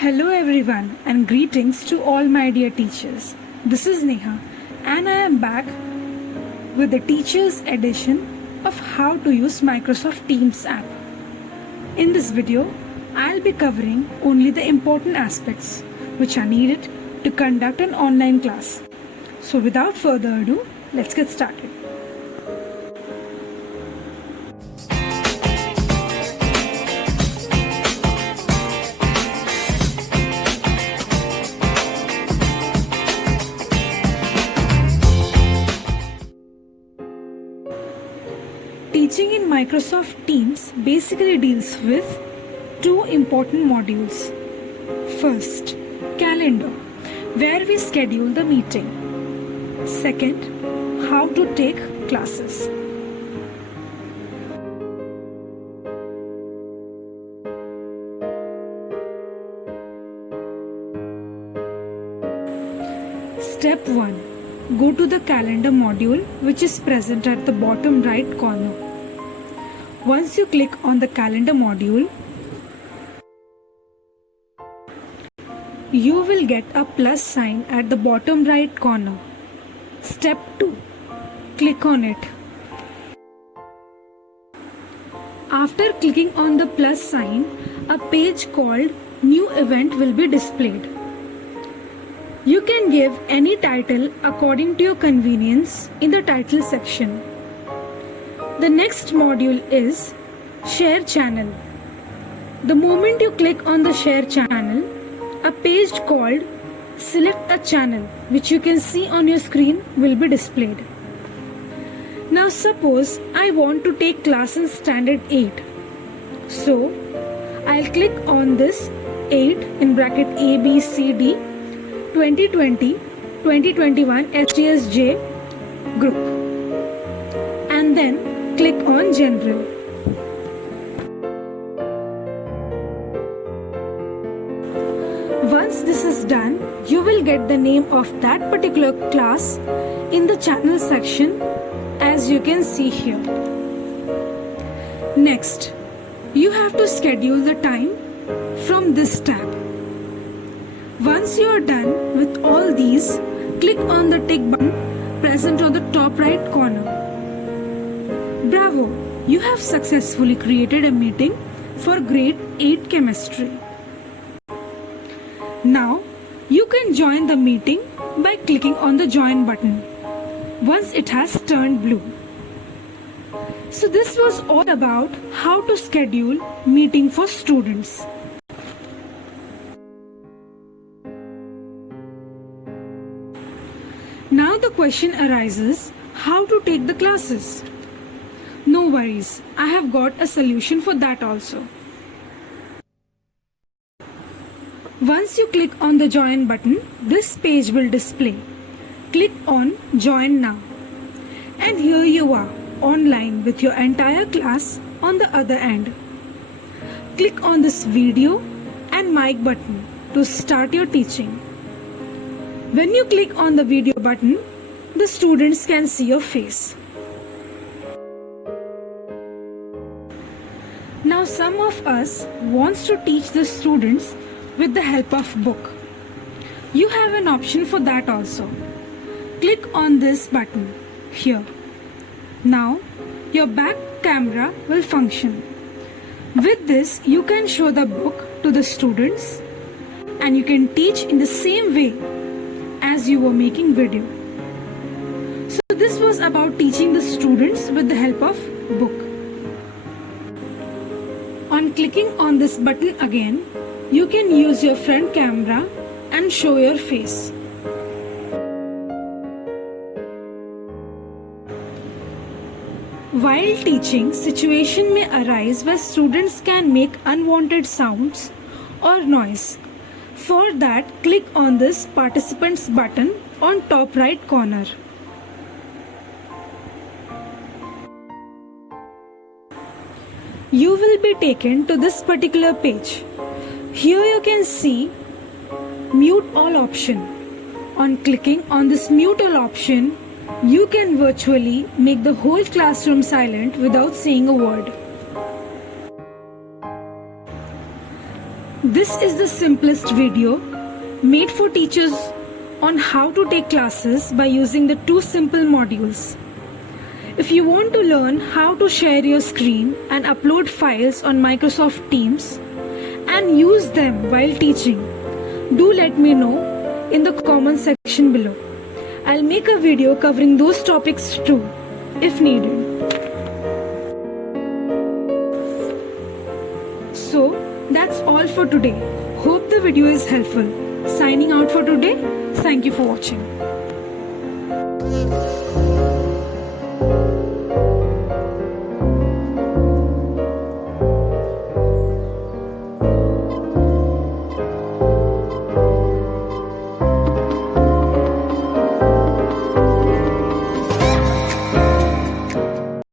Hello everyone and greetings to all my dear teachers. This is Neha and I am back with the teachers edition of how to use Microsoft Teams app. In this video, I'll be covering only the important aspects which are needed to conduct an online class. So without further ado, let's get started. Teaching in Microsoft Teams basically deals with two important modules. First, calendar, where we schedule the meeting. Second, how to take classes. Step 1. Go to the calendar module which is present at the bottom right corner. Once you click on the calendar module, you will get a plus sign at the bottom right corner. Step 2. Click on it. After clicking on the plus sign, a page called New Event will be displayed. You can give any title according to your convenience in the title section. The next module is Share Channel. The moment you click on the Share Channel, a page called Select a Channel, which you can see on your screen, will be displayed. Now suppose I want to take class in Standard 8. So I'll click on this 8 in bracket ABCD 2020-2021 STSJ group and then click on General. Once this is done, you will get the name of that particular class in the channel section as you can see here. Next, you have to schedule the time from this tab. Once you are done with all these, click on the tick button present on the top right corner. Bravo! You have successfully created a meeting for grade 8 chemistry. Now, you can join the meeting by clicking on the join button once it has turned blue. So this was all about how to schedule meeting for students. Now the question arises, how to take the classes? No worries, I have got a solution for that also. Once you click on the join button, this page will display. Click on join now. And here you are, online with your entire class on the other end. Click on this video and mic button to start your teaching. When you click on the video button, the students can see your face. Now some of us wants to teach the students with the help of book. You have an option for that also. Click on this button here. Now your back camera will function. With this you can show the book to the students and you can teach in the same way as you were making video. So this was about teaching the students with the help of book. On clicking on this button again, you can use your front camera and show your face. While teaching, situation may arise where students can make unwanted sounds or noise. For that, click on this participants button on top right corner. You will be taken to this particular page. Here you can see mute all option. On clicking on this mute all option, you can virtually make the whole classroom silent without saying a word. This is the simplest video made for teachers on how to take classes by using the two simple modules. If you want to learn how to share your screen and upload files on Microsoft Teams and use them while teaching, do let me know in the comment section below. I'll make a video covering those topics too, if needed. So, that's all for today. Hope the video is helpful. Signing out for today. Thank you for watching.